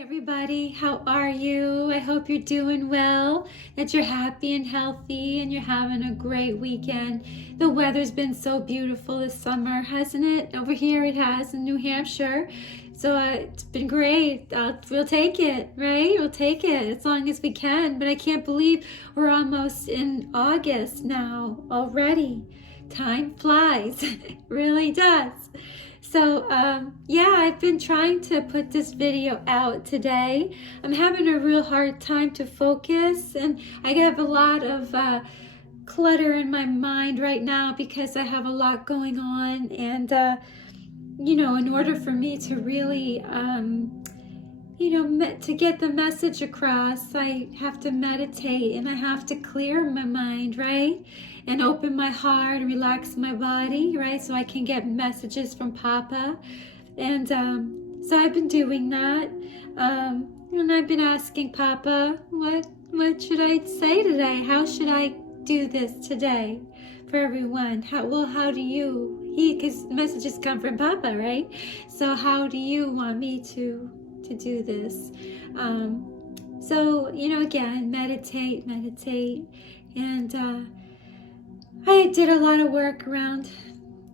Everybody, how are you? I hope you're doing well, that you're happy and healthy, and you're having a great weekend. The weather's been so beautiful this summer, hasn't it? Over here it has in New Hampshire. So it's been great. We'll take it, right? We'll take it as long as we can. But I can't believe we're almost in August now already. Time flies. It really does. So yeah, I've been trying to put this video out today. I'm having a real hard time to focus, and I have a lot of clutter in my mind right now because I have a lot going on. And you know, in order for me to really to get the message across, I have to meditate and I have to clear my mind, right? And open my heart, relax my body, right? So I can get messages from Papa. And so I've been doing that. And I've been asking Papa, what should I say today? How should I do this today for everyone? How do you, because messages come from Papa, right? So how do you want me to do this? So, again, meditate. And I did a lot of work around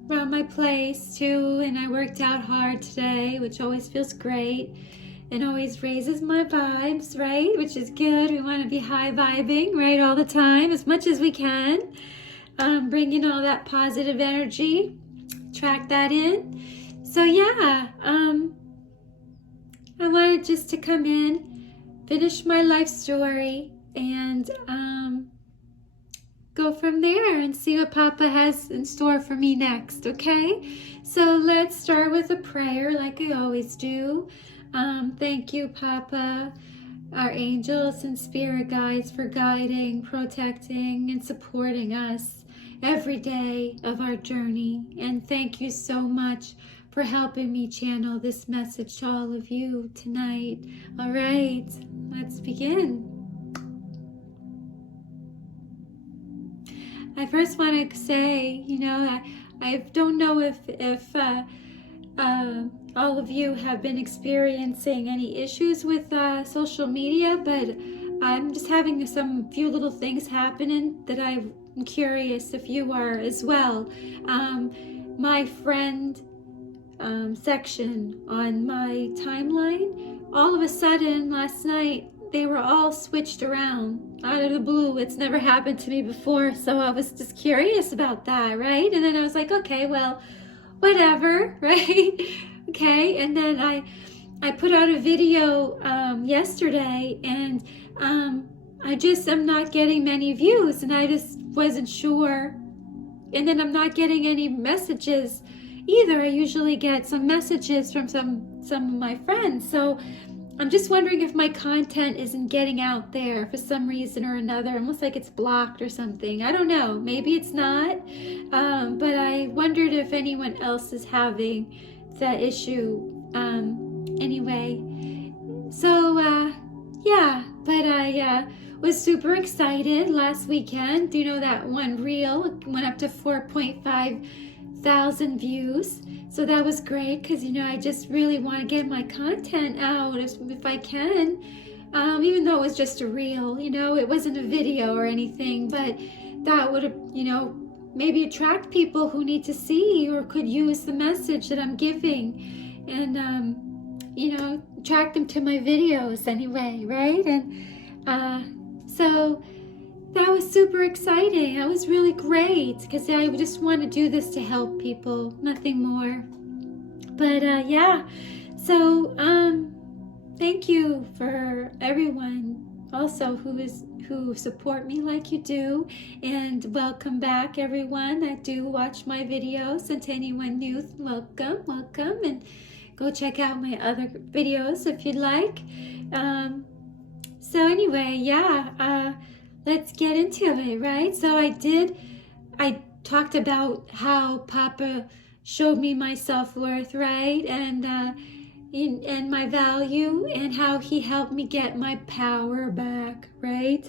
my place too, and I worked out hard today, which always feels great and always raises my vibes, right? Which is good. We want to be high vibing, right, all the time, as much as we can. Bringing all that positive energy, track that in. So yeah, I wanted just to come in, finish my life story, and go from there and see what Papa has in store for me next, okay? So let's start with a prayer like I always do. Thank you, Papa, our angels and spirit guides, for guiding, protecting, and supporting us every day of our journey. And thank you so much for helping me channel this message to all of you tonight. All right, let's begin. I first want to say, I don't know if all of you have been experiencing any issues with social media, but I'm just having some few little things happening that I'm curious if you are as well. My friend section on my timeline, all of a sudden last night, they were all switched around out of the blue. It's never happened to me before, so I was just curious about that, right? And then I was like, okay, well, whatever, right? Okay, and then I put out a video yesterday, and I just am not getting many views, and I just wasn't sure. And then I'm not getting any messages either. I usually get some messages from some of my friends, so I'm just wondering if my content isn't getting out there for some reason or another, almost like it's blocked or something. I don't know. Maybe it's not. But I wondered if anyone else is having that issue. Anyway, so yeah, but I was super excited last weekend. You know, that one reel went up to 4.5 thousand views. So that was great because, I just really want to get my content out if I can, even though it was just a reel, it wasn't a video or anything, but that would have, maybe attract people who need to see or could use the message that I'm giving, and, attract them to my videos anyway, right? And so that was super exciting. That was really great because I just want to do this to help people, nothing more. But yeah, so thank you for everyone also who support me like you do, and welcome back everyone that do watch my videos, and to anyone new, welcome, and go check out my other videos if you'd like. So anyway, yeah, let's get into it, right? So I talked about how Papa showed me my self-worth, right? And my value, and how he helped me get my power back, right?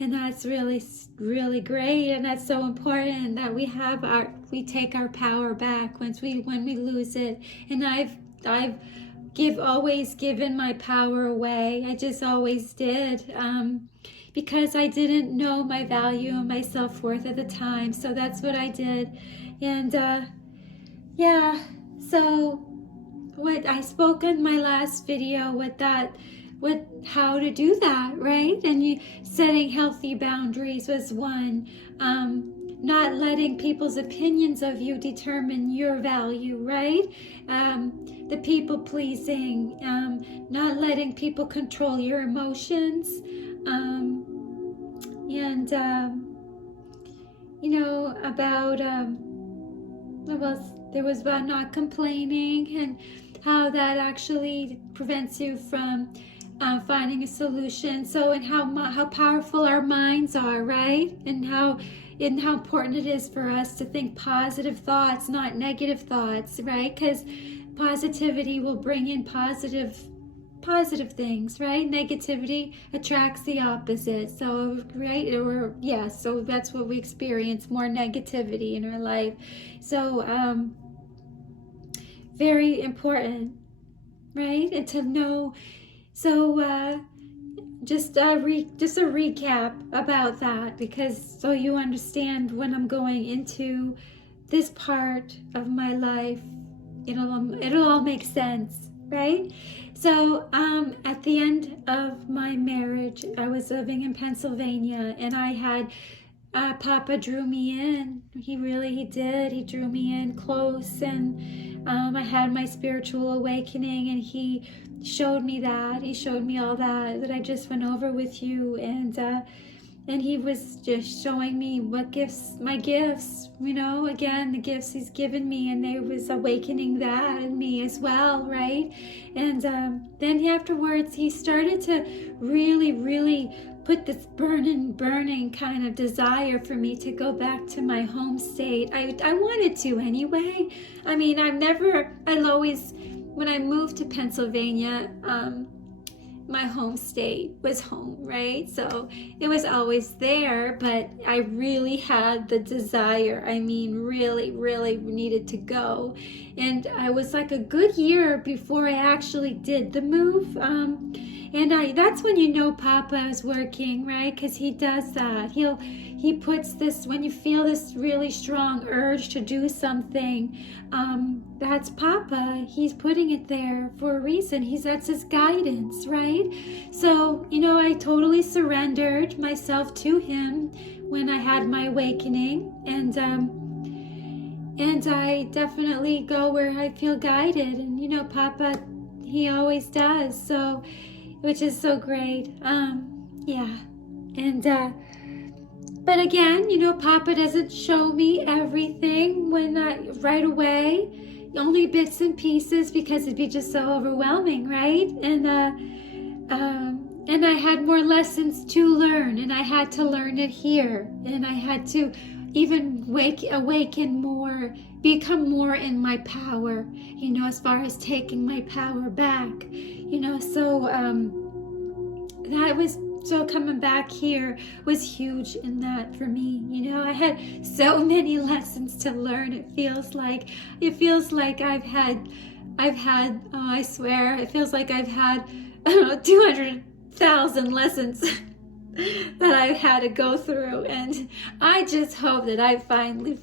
And that's really, really great. And that's so important that we take our power back when we lose it. And I've always given my power away. I just always did, because I didn't know my value and my self-worth at the time. So that's what I did. And yeah, so what I spoke in my last video with how to do that, right? And setting healthy boundaries was one. Not letting people's opinions of you determine your value, right? The people pleasing, not letting people control your emotions, and about there was about not complaining, and how that actually prevents you from finding a solution. So, and how powerful our minds are, right? And how important it is for us to think positive thoughts, not negative thoughts, right? Because positivity will bring in positive things, right? Negativity attracts the opposite. So, right? So that's what we experience, more negativity in our life. So, very important, right? And to know. So, just a recap about that, because so you understand when I'm going into this part of my life, it'll all make sense, right? So at the end of my marriage, I was living in Pennsylvania, and I had Papa drew me in. He did. He drew me in close, and I had my spiritual awakening, and he showed me that. He showed me all that I just went over with you, and he was just showing me my gifts, again, the gifts he's given me, and there was awakening that in me as well, right? And then afterwards, he started to really, really put this burning kind of desire for me to go back to my home state. I wanted to anyway. I mean, I'll always, when I moved to Pennsylvania, my home state was home, right? So it was always there, but I really had the desire. I mean, really, really needed to go. And I was like a good year before I actually did the move. And that's when Papa is working, right? Because he does that. He puts this, when you feel this really strong urge to do something, that's Papa. He's putting it there for a reason. That's his guidance, right? So, I totally surrendered myself to him when I had my awakening, and I definitely go where I feel guided, and Papa, he always does, so, which is so great. Yeah. And but again, Papa doesn't show me everything right away, only bits and pieces, because it'd be just so overwhelming, right? And I had more lessons to learn, and I had to learn it here, and I had to even awaken more, become more in my power, as far as taking my power back, so that was. So coming back here was huge in that for me. I had so many lessons to learn. It feels like I've had, I swear, it feels like I've had, 200,000 lessons that I've had to go through. And I just hope that I finally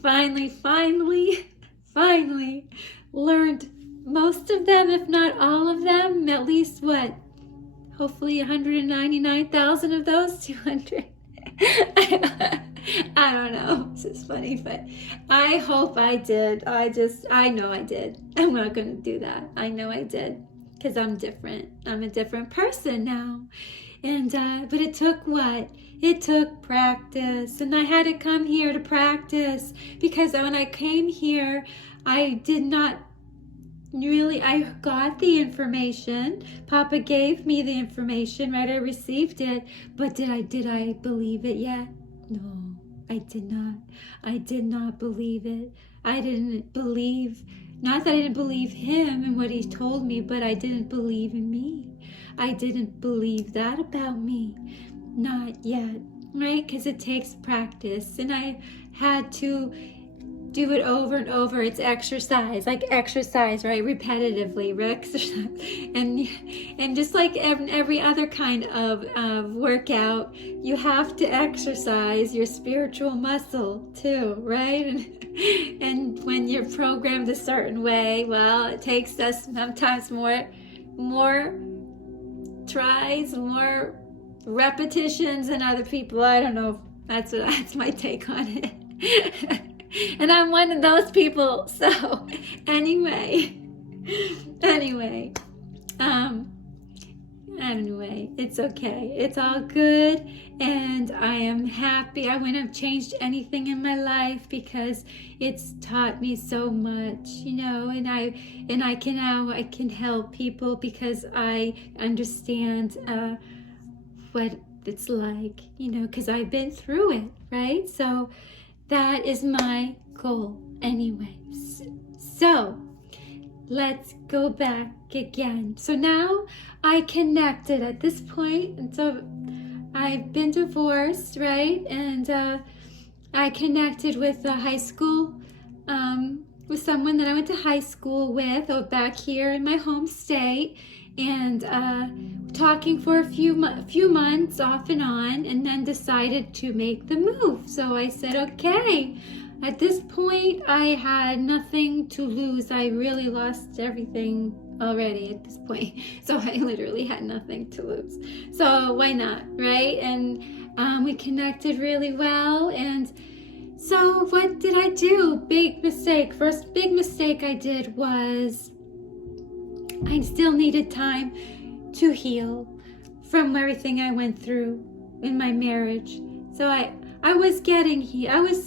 learned most of them, if not all of them, at least hopefully 199,000 of those, 200. I don't know. This is funny, but I hope I did. I know I did. I'm not going to do that. I know I did, because I'm different. I'm a different person now. And but it took what? It took practice, and I had to come here to practice, because when I came here, I did not really, I got the information. Papa gave me the information, right? I received it, but did I believe it yet? No, I did not. I did not believe it. I didn't believe, not that I didn't believe him and what he told me, but I didn't believe in me. I didn't believe that about me. Not yet, right? Because it takes practice, and I had to do it over and over. It's exercise, like exercise, right? Repetitively, and just like every other kind of workout, you have to exercise your spiritual muscle too, right? And when you're programmed a certain way, well, it takes us sometimes more tries, more repetitions than other people. I don't know. That's my take on it. And I'm one of those people. So anyway, it's okay. It's all good, and I am happy. I wouldn't have changed anything in my life because it's taught me so much, and I can help people because I understand what it's like, because I've been through it, right? So that is my goal anyways. So let's go back again. So now I connected at this point, and so I've been divorced, right? And I connected with a high school, with someone that I went to high school with, back here in my home state, and talking for a few months off and on, and then decided to make the move. So I said, okay. At this point, I had nothing to lose. I really lost everything already at this point. So I literally had nothing to lose. So why not, right? And we connected really well. And so what did I do? Big mistake. First big mistake I did was I still needed time to heal from everything I went through in my marriage. So I was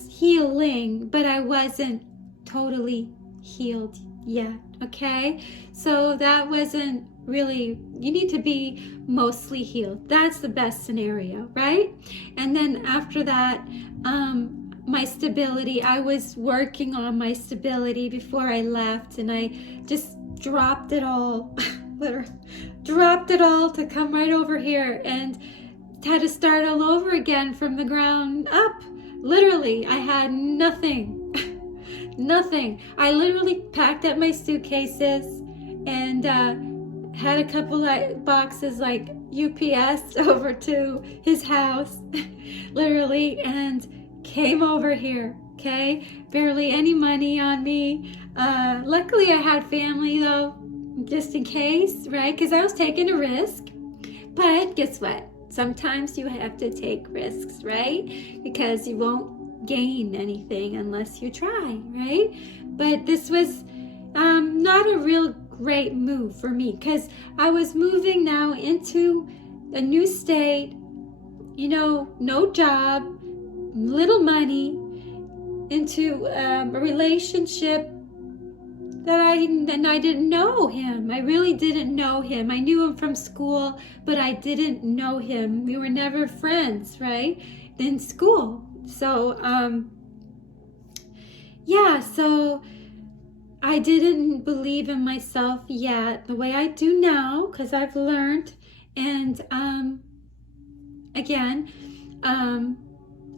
healing, but I wasn't totally healed yet, okay? So that wasn't really, you need to be mostly healed. That's the best scenario, right? And then after that, my stability, I was working on my stability before I left, and I just dropped it all, dropped it all to come right over here and had to start all over again from the ground up. Literally, I had nothing. Nothing. I literally packed up my suitcases and had a couple of boxes like UPS over to his house, literally, and came over here, okay? Barely any money on me. Luckily, I had family though, just in case, right? Because I was taking a risk. But guess what? Sometimes you have to take risks, right? Because you won't gain anything unless you try, right? But this was not a real great move for me because I was moving now into a new state, no job, little money, into a relationship that I didn't know him. I really didn't know him. I knew him from school, but I didn't know him. We were never friends, right? In school. So, so I didn't believe in myself yet the way I do now, because I've learned. And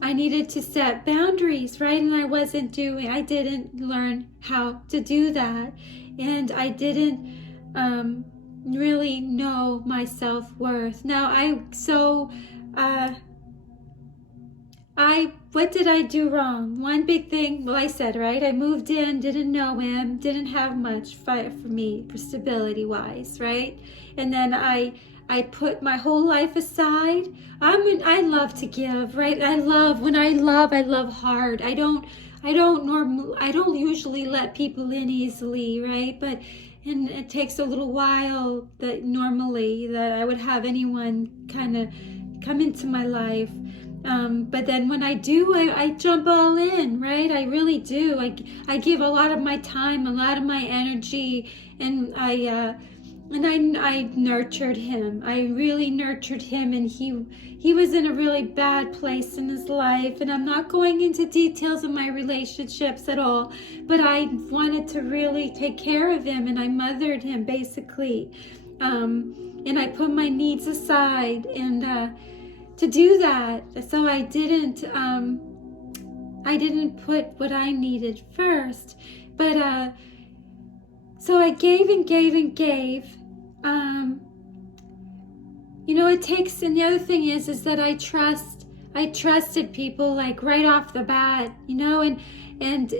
I needed to set boundaries, right? And I didn't learn how to do that. And I didn't really know my self-worth. Now, what did I do wrong? One big thing, well, I said, right? I moved in, didn't know him, didn't have much for me, for stability-wise, right? And then I put my whole life aside. I love to give, right? I love hard. I don't usually let people in easily, right? And it takes a little while that I would have anyone kind of come into my life. But then when I do, I jump all in, right? I really do. I give a lot of my time, a lot of my energy, and I nurtured him. I really nurtured him, and he was in a really bad place in his life. And I'm not going into details of my relationships at all, but I wanted to really take care of him, and I mothered him basically. And I put my needs aside and to do that. So I didn't I didn't put what I needed first. But so I gave and gave and gave. It takes, and the other thing is that I trusted people like right off the bat, and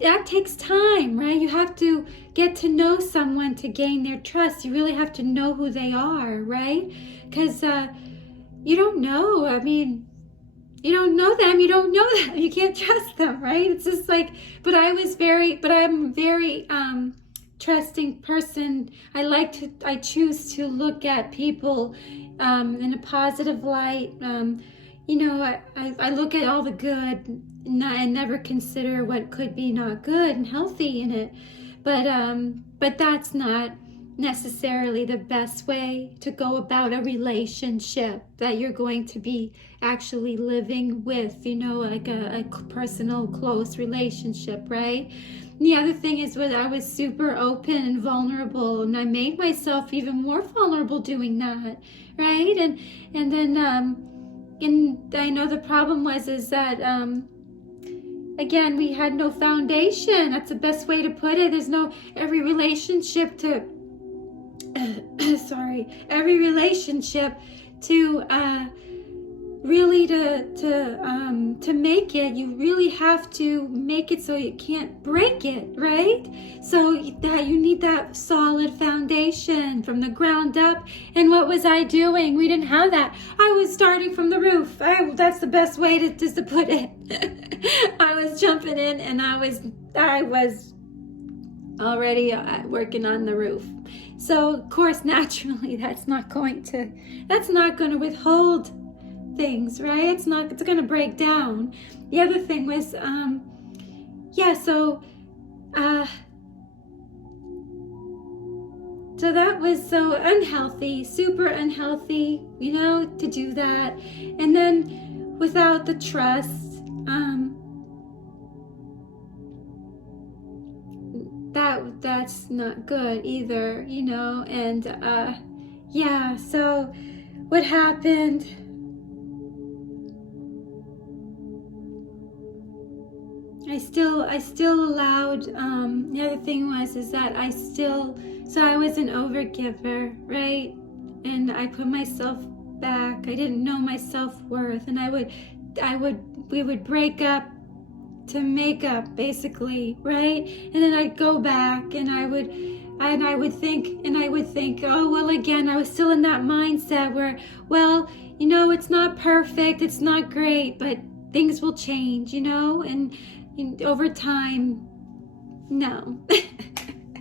that takes time, right? You have to get to know someone to gain their trust. You really have to know who they are, right? Because you don't know. I mean, you don't know them. You don't know them. You can't trust them, right? It's just like, but I'm a very trusting person. I choose to look at people in a positive light. I look at all the good and never consider what could be not good and healthy in it. But that's not necessarily the best way to go about a relationship that you're going to be actually living with, like a personal, close relationship, right? And the other thing is I was super open and vulnerable, and I made myself even more vulnerable doing that, right? And then and I know the problem was that again, we had no foundation. That's the best way to put it. There's no every relationship to really to make it, you really have to make it so you can't break it, right? So that you need that solid foundation from the ground up. And what was I doing? We didn't have that. I was starting from the roof. That's the best way to put it. I was jumping in, and I was already working on the roof. So of course, naturally, that's not going to withhold things, right? It's going to break down. The other thing was, so that was so unhealthy, super unhealthy, to do that. And then without the trust, that's not good either, and so what happened, I still allowed, the other thing was that I was an overgiver, right? And I put myself back. I didn't know my self-worth, and we would break up to make up, basically, right? And then I'd go back, and I would think, oh, well, again, I was still in that mindset where, well, it's not perfect, it's not great, but things will change, and over time, no.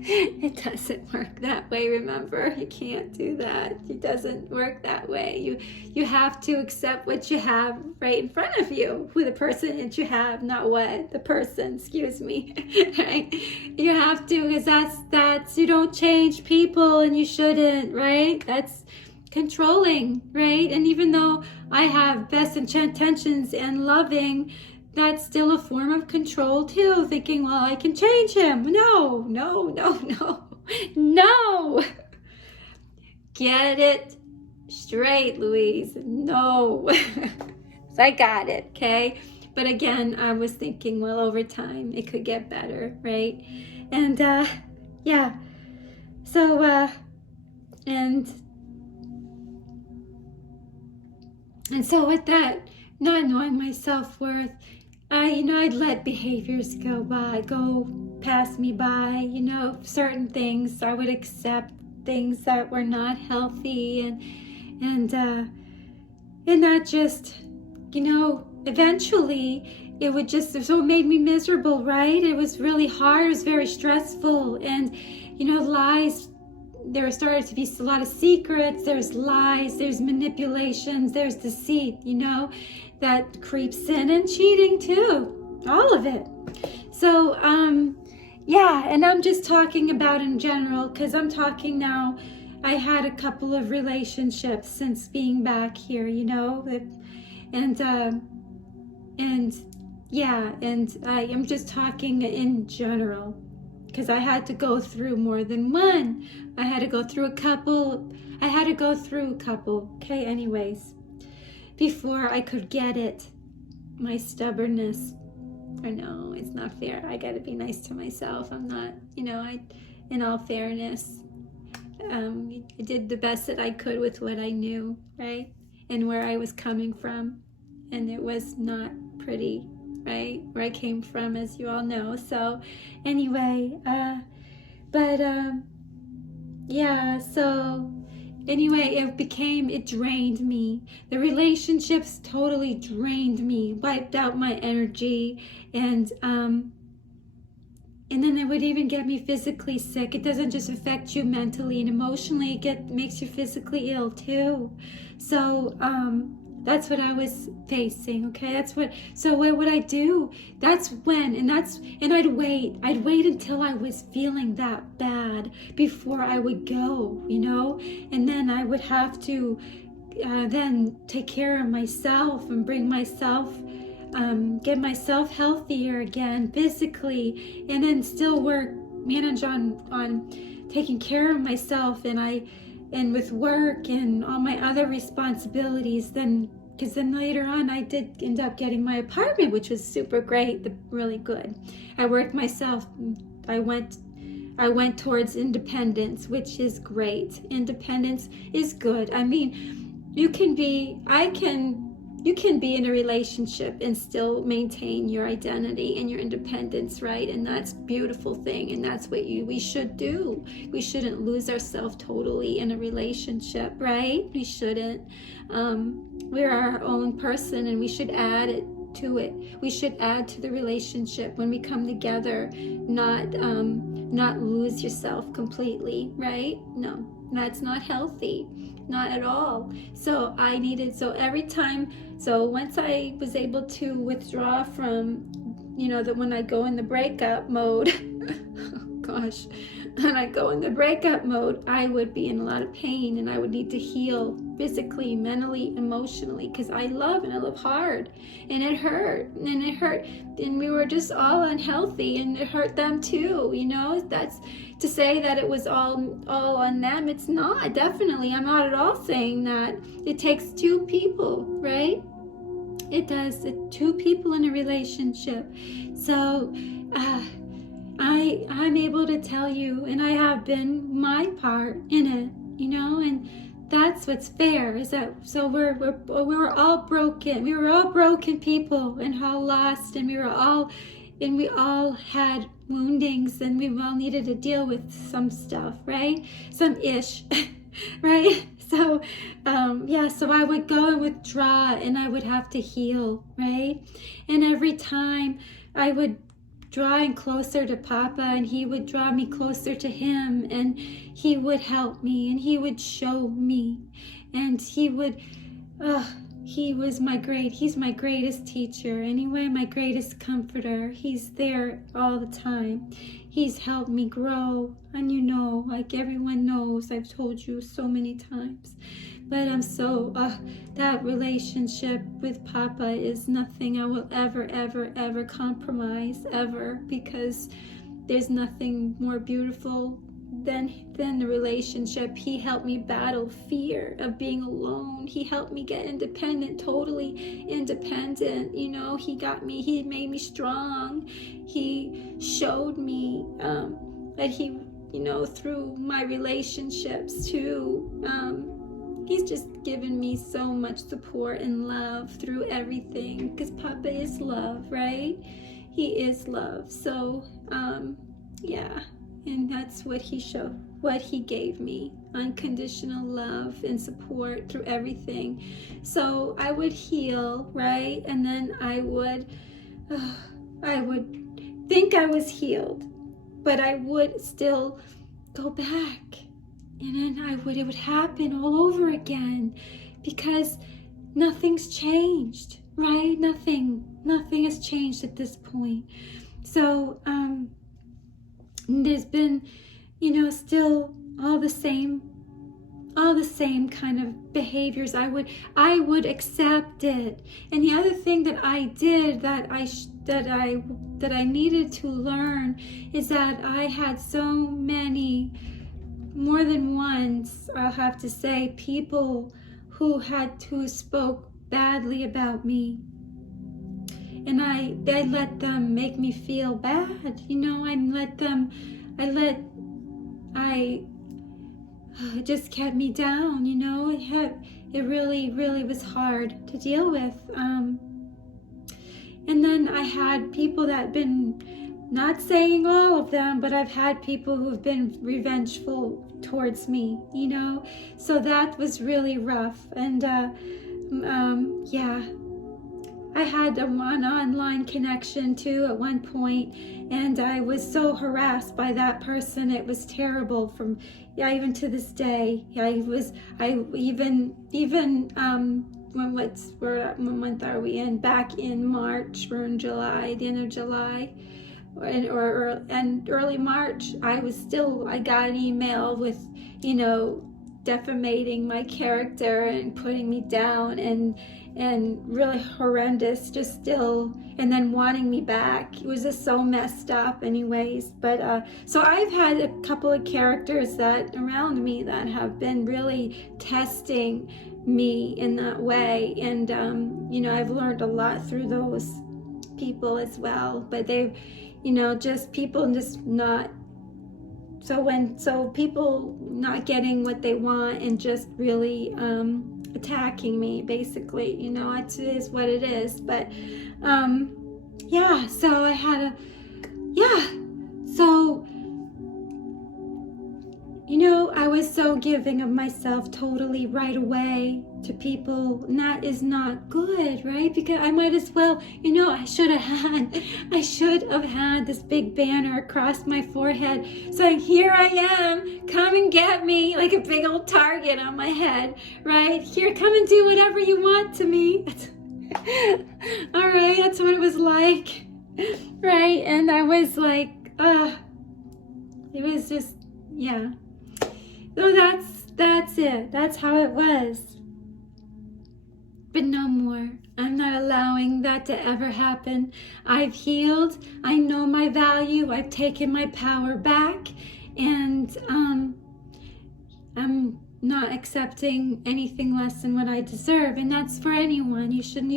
It doesn't work that way, remember? You can't do that. It doesn't work that way. You have to accept what you have right in front of you, who the person that you have, not what, the person, excuse me, right? You have to, because that's, you don't change people, and you shouldn't, right? That's controlling, right? And even though I have best intentions and loving, that's still a form of control too, thinking, well, I can change him. No. Get it straight, Louise. No. I got it, okay? But again, I was thinking, well, over time, it could get better, right? And, So, and so with that, not knowing my self-worth, I'd let behaviors go past me by, certain things. I would accept things that were not healthy, and that just, eventually it would just, so it made me miserable, right? It was really hard, it was very stressful, and, lies, there started to be a lot of secrets, there's lies, there's manipulations, there's deceit, that creeps in, and cheating too, all of it. So, and I'm just talking about in general, because I'm talking now, I had a couple of relationships since being back here, and I'm just talking in general, because I had to go through more than one. I had to go through a couple, okay, anyways, before I could get it, my stubbornness. or no, it's not fair. I got to be nice to myself. I'm not, in all fairness, I did the best that I could with what I knew, right? And where I was coming from. And it was not pretty, right? Where I came from, as you all know. So anyway, yeah, so anyway, it drained me. The relationships totally drained me, wiped out my energy, and then it would even get me physically sick. It doesn't just affect you mentally and emotionally, it makes you physically ill too. So that's what I was facing, okay? So what would I do? That's when, and I'd wait until I was feeling that bad before I would go, and then I would have to then take care of myself and bring myself, get myself healthier again physically, and then still manage on taking care of myself and with work and all my other responsibilities. Because then later on I did end up getting my apartment, which was super great, really good. I worked myself. I went towards independence, which is great. Independence is good. I mean, you can be in a relationship and still maintain your identity and your independence, right? And that's a beautiful thing, and that's what we should do. We shouldn't lose ourselves totally in a relationship, right? We shouldn't. We're our own person, and we should add it to it. We should add to the relationship when we come together, not lose yourself completely, right? No, that's not healthy. Not at all. So once I was able to withdraw from, when I go in the breakup mode, gosh, when I go in the breakup mode, I would be in a lot of pain, and I would need to heal physically, mentally, emotionally, because I love hard, and it hurt, and we were just all unhealthy, and it hurt them too, that's to say that it was all on them. It's not, definitely. I'm not at all saying that. It takes two people, right? It does. Two people in a relationship. So I'm able to tell you, and I have been my part in it, and that's what's fair, is that, so we were all broken. We were all broken people and all lost, and we all had woundings, and we all needed to deal with some stuff, right? Some ish, right? So, so I would go and withdraw, and I would have to heal, right? And every time I would draw in closer to Papa, and he would draw me closer to him, and he would help me, and he would show me, and he's my greatest teacher, anyway, my greatest comforter. He's there all the time. He's helped me grow, and like everyone knows, I've told you so many times. But I'm so, that relationship with Papa is nothing I will ever compromise, ever, because there's nothing more beautiful than the relationship. He helped me battle fear of being alone. He helped me get independent, totally independent. He made me strong. He showed me that he, through my relationships too, he's just given me so much support and love through everything, because Papa is love, right? He is love. So, yeah. And that's what he showed, what he gave me, unconditional love and support through everything. So I would heal, right? And then I would think I was healed, but I would still go back. And then it would happen all over again, because nothing's changed, right? Nothing has changed at this point. So, there's been, still all the same kind of behaviors. I would accept it. And the other thing that I did that I needed to learn is that I had so many, more than once, I'll have to say, people who spoke badly about me. and I let them make me feel bad. It just kept me down. It really, really was hard to deal with. And then I had people that been, not saying all of them, but I've had people who have been revengeful towards me, so that was really rough. And I had an online connection too at one point, and I was so harassed by that person. It was terrible. Even to this day. What month are we in? Back in March, we're in July, the end of July, and early March, I got an email with, defamating my character and putting me down and really horrendous, and then wanting me back. It was just so messed up anyways. But so I've had a couple of characters that around me that have been really testing me in that way, and I've learned a lot through those people as well. But they've, just people just not, so people not getting what they want and just really attacking me, basically. It is what it is. But so I had I was so giving of myself totally right away to people, and that is not good, right? Because I might as well, I should have had this big banner across my forehead saying, "Here I am, come and get me," like a big old target on my head, right? "Here, come and do whatever you want to me." All right, that's what it was like, right? And I was like, it was just, yeah. So that's it. That's how it was. But no more. I'm not allowing that to ever happen. I've healed. I know my value. I've taken my power back. And I'm not accepting anything less than what I deserve. And that's for anyone. You shouldn't.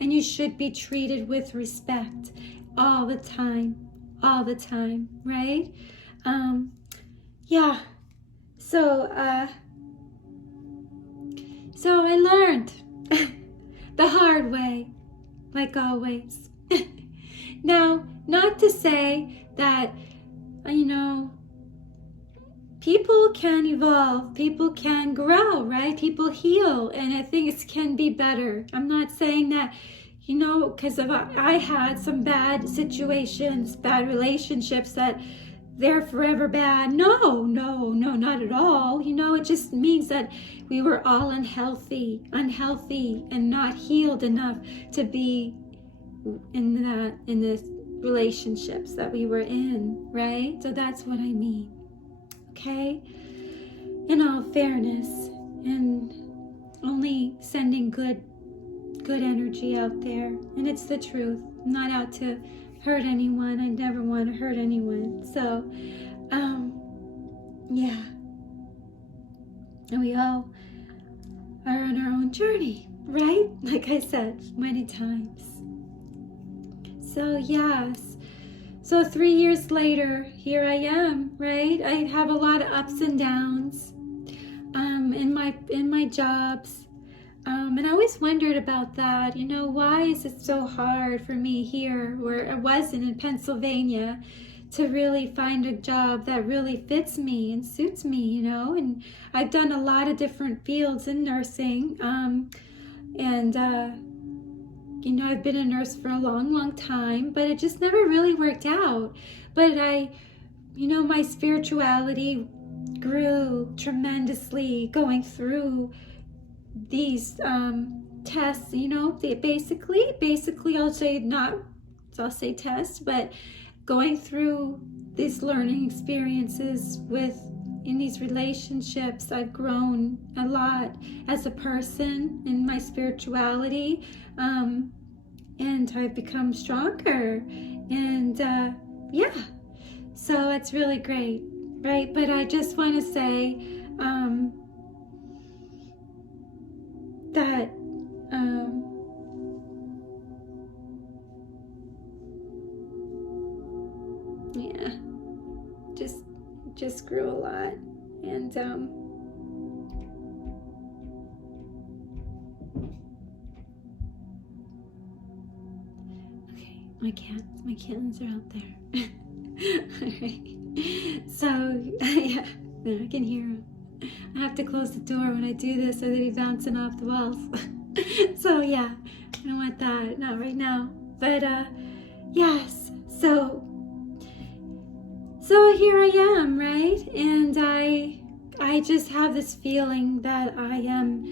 And you should be treated with respect all the time, right? So I learned the hard way, like always. Now, not to say that, people can evolve, people can grow, right? People heal, and I think it can be better. I'm not saying that, because I had some bad situations, bad relationships that they're forever bad. No, not at all. It just means that we were all unhealthy and not healed enough to be in the relationships that we were in, right? So that's what I mean. Okay? In all fairness, and only sending good energy out there, and it's the truth. I'm not out to hurt anyone. I never want to hurt anyone. So, and we all are on our own journey, right? Like I said many times. So yes. So 3 years later, here I am, right? I have a lot of ups and downs in my jobs. And I always wondered about that. Why is it so hard for me here, where I wasn't in Pennsylvania, to really find a job that really fits me and suits me, And I've done a lot of different fields in nursing. I've been a nurse for a long, long time, but it just never really worked out. But my spirituality grew tremendously going through these tests. They basically I'll say tests, but going through these learning experiences in these relationships, I've grown a lot as a person in my spirituality, and I've become stronger, and so it's really great, right? But I just want to say that yeah, just grew a lot. And okay, my kittens are out there. All right. So yeah, I can hear them. I have to close the door when I do this, or they'd be bouncing off the walls. So yeah, I don't want that, not right now. But yes, so here I am, right? And I just have this feeling that I am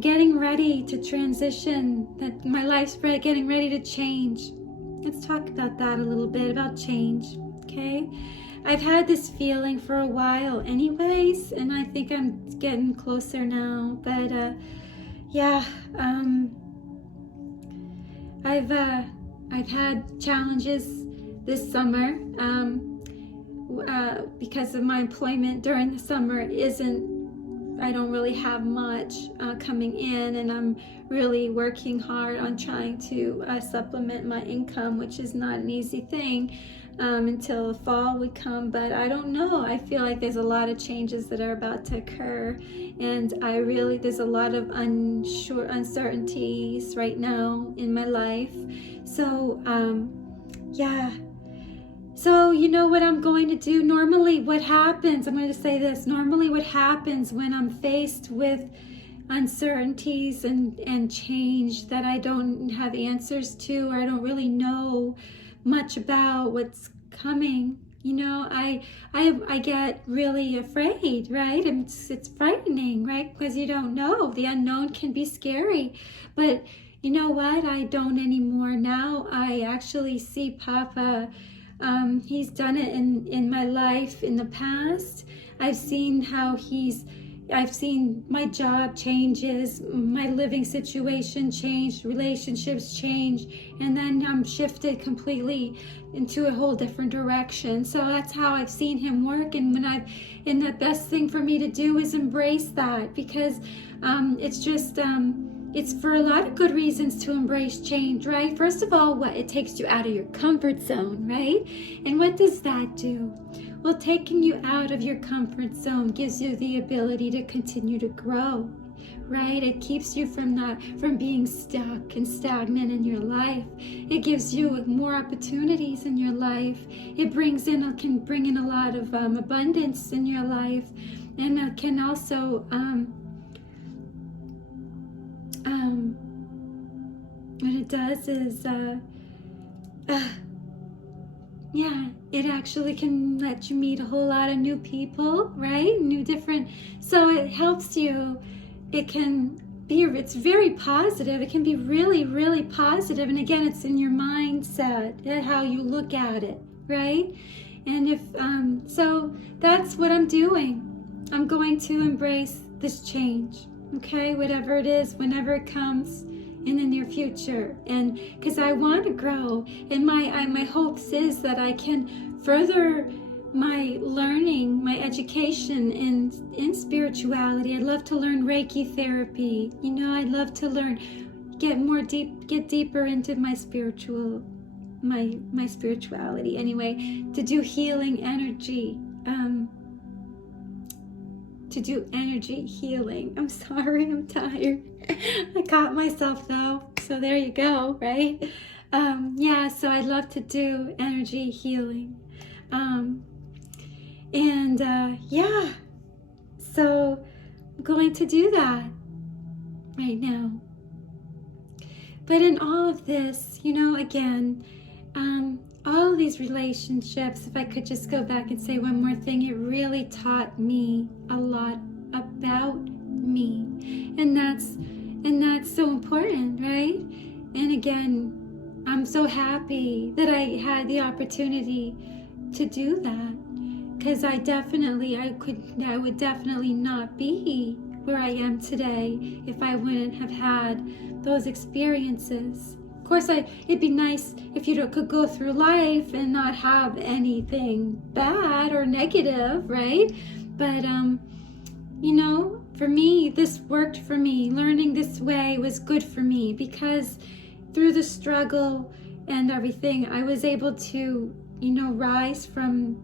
getting ready to transition, that my life's getting ready to change. Let's talk about that a little bit, about change, okay? I've had this feeling for a while anyways, and I think I'm getting closer now. But yeah, I've had challenges this summer because of my employment during the summer I don't really have much coming in, and I'm really working hard on trying to supplement my income, which is not an easy thing until the fall would come. But I don't know, I feel like there's a lot of changes that are about to occur, and there's a lot of uncertainties right now in my life. So yeah. So you know what I'm going to do? Normally what happens, I'm going to say this, normally what happens when I'm faced with uncertainties and change that I don't have answers to, or I don't really know much about what's coming, you know, I get really afraid, right? It's frightening, right? Because you don't know. The unknown can be scary. But you know what? I don't anymore. Now I actually see Papa. He's done it in my life in the past. I've seen my job changes, my living situation changed, relationships change, and then I'm shifted completely into a whole different direction. So that's how I've seen him work, and the best thing for me to do is embrace that, because it's just it's for a lot of good reasons to embrace change, right? First of all, it takes you out of your comfort zone, right? And what does that do? Well, taking you out of your comfort zone gives you the ability to continue to grow, right? It keeps you from being stuck and stagnant in your life. It gives you more opportunities in your life. It can bring in a lot of abundance in your life, and it can also what it does is it actually can let you meet a whole lot of new people, right? So it helps you. It's very positive. It can be really, really positive. And again, it's in your mindset, how you look at it, right? And so that's what I'm doing. I'm going to embrace this change, okay? Whatever it is, whenever it comes in the near future, and because I want to grow, and my hopes is that I can further my learning, my education in spirituality. I'd love to learn Reiki therapy. You know, I'd love to get deeper into my spirituality. Anyway, to do healing energy. To do energy healing. I'm sorry, I'm tired. I caught myself though, so there you go, right? So I'd love to do energy healing. So I'm going to do that right now. But in all of this, you know, again, all of these relationships, if I could just go back and say one more thing, it really taught me a lot about me. And that's so important, right? And again, I'm so happy that I had the opportunity to do that, because I would definitely not be where I am today if I wouldn't have had those experiences. Of course, it'd be nice if you could go through life and not have anything bad or negative, right? But, you know, for me, this worked for me. Learning this way was good for me, because through the struggle and everything, I was able to rise from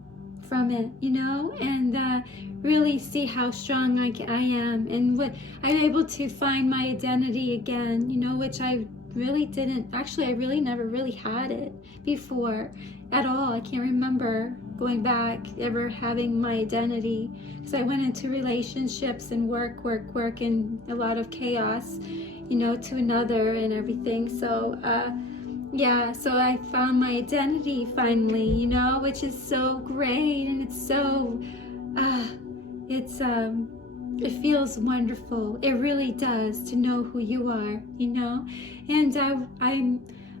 it, and really see how strong I am, and what I'm able to find my identity again, which I really didn't, actually I really never really had it before at all. I can't remember going back ever having my identity, because I went into relationships and work, and a lot of chaos, to another and everything. So so I found my identity finally, which is so great, and it's so it feels wonderful. It really does, to know who you are, and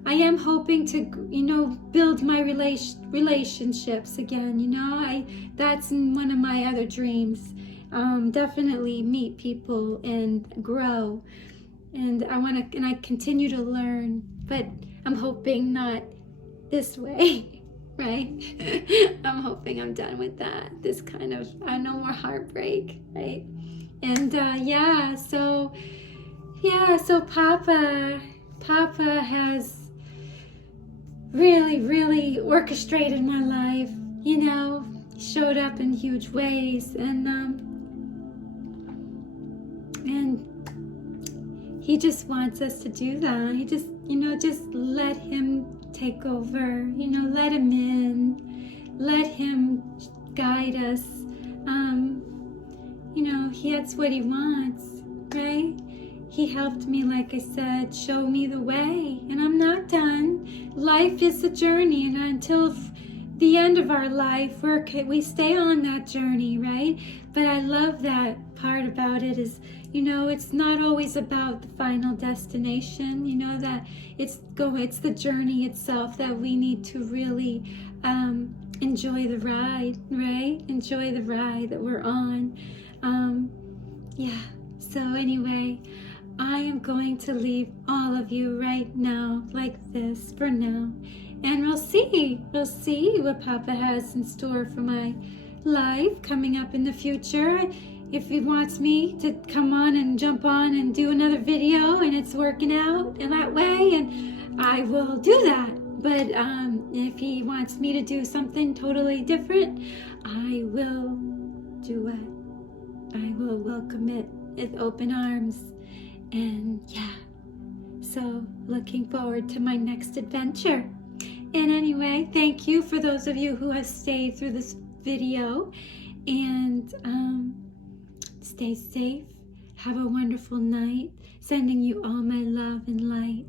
I am hoping to, build my relationships again. That's one of my other dreams. Definitely meet people and grow, and I continue to learn, but I'm hoping not this way, right? I'm hoping I'm done with that. This kind of, no more heartbreak, right? And so Papa has really, really orchestrated my life, showed up in huge ways, and he just wants us to do that. He just, just let him take over, let him in, let him guide us. That's what he wants, right? He helped me, like I said, show me the way, and I'm not done. Life is a journey, and until the end of our life, we stay on that journey, right? But I love that part about it is, it's not always about the final destination, that it's the journey itself that we need to really enjoy the ride, right? Enjoy the ride that we're on. So anyway, I am going to leave all of you right now like this for now. And we'll see what Papa has in store for my life coming up in the future. If he wants me to come on and jump on and do another video and it's working out in that way, and I will do that. But if he wants me to do something totally different, I will do it. I will welcome it with open arms. And so looking forward to my next adventure. And anyway, thank you for those of you who have stayed through this video, and stay safe. Have a wonderful night. Sending you all my love and light.